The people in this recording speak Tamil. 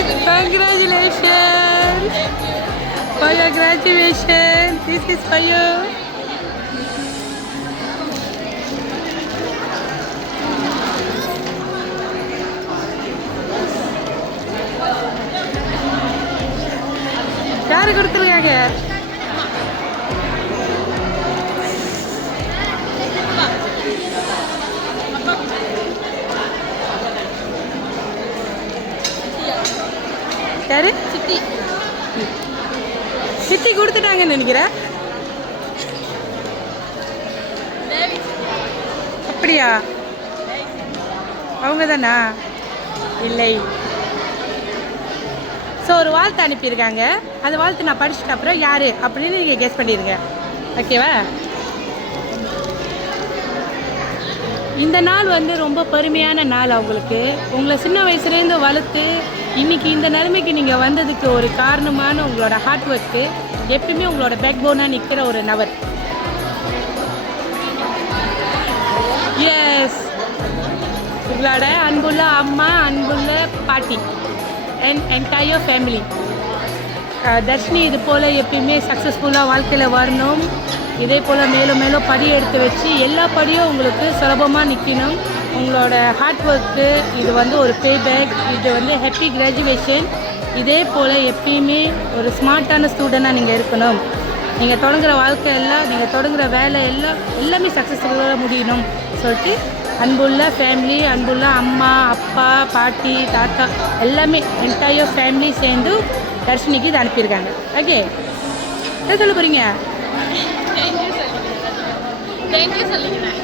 Congratulations for your graduation. This is for you. யாரு கொடுத்துருக்காங்க? யாரு? சித்தி. சித்தி கொடுத்துட்டாங்கன்னு நினைக்கிறேன். அப்படியா? அவங்க தானா? இல்லை. ஸோ ஒரு வாழ்த்து அனுப்பியிருக்காங்க. அந்த வாழ்த்து நான் படிச்சுட்டு அப்புறம் யார் அப்படின்னு நீங்கள் கெஸ் பண்ணிடுங்க. ஓகேவா? இந்த நாள் வந்து ரொம்ப பெருமையான நாள் அவங்களுக்கு. உங்களை சின்ன வயசுலேருந்து வளர்த்து இன்றைக்கி இந்த நிலைமைக்கு நீங்கள் வந்ததுக்கு ஒரு காரணமான உங்களோட ஹார்ட் ஒர்க்கு, எப்பயுமே உங்களோட பேக் போனாக நிற்கிற ஒரு நபர். எஸ், உங்களோட அன்புள்ள அம்மா, அன்புள்ள பாட்டி அண்ட் என்டையர் ஃபேமிலி. தர்ஷினி இது போல் எப்பயுமே சக்ஸஸ்ஃபுல்லாக வாழ்க்கையில் வரணும். இதே போல் மேலும் மேலும் படி எடுத்து வச்சு எல்லா படியும் உங்களுக்கு சுலபமாக நிற்கணும். உங்களோட ஹார்ட் ஒர்க்கு இது வந்து ஒரு பேக். இது வந்து ஹாப்பி கிராஜுவேஷன். இதே போல் எப்பயுமே ஒரு ஸ்மார்ட்டான ஸ்டூடெண்ட்டாக நீங்கள் இருக்கணும். நீங்கள் தொடங்குகிற வாழ்க்கை எல்லாம், நீங்கள் தொடங்குகிற வேலை எல்லாம் எல்லாமே சக்ஸஸ்ஃபுல்லாக முடியணும் சொல்லிட்டு அன்புள்ள ஃபேமிலி, அன்புள்ள அம்மா, அப்பா, பாட்டி, தாத்தா எல்லாமே என்டையர் ஃபேமிலி சேர்ந்து தர்ஷினிக்கு இதை அனுப்பியிருக்காங்க. ஓகே, என்ன சொல்ல போகிறீங்க? தேங்க்யூ சொல்லிக்கிறேன்.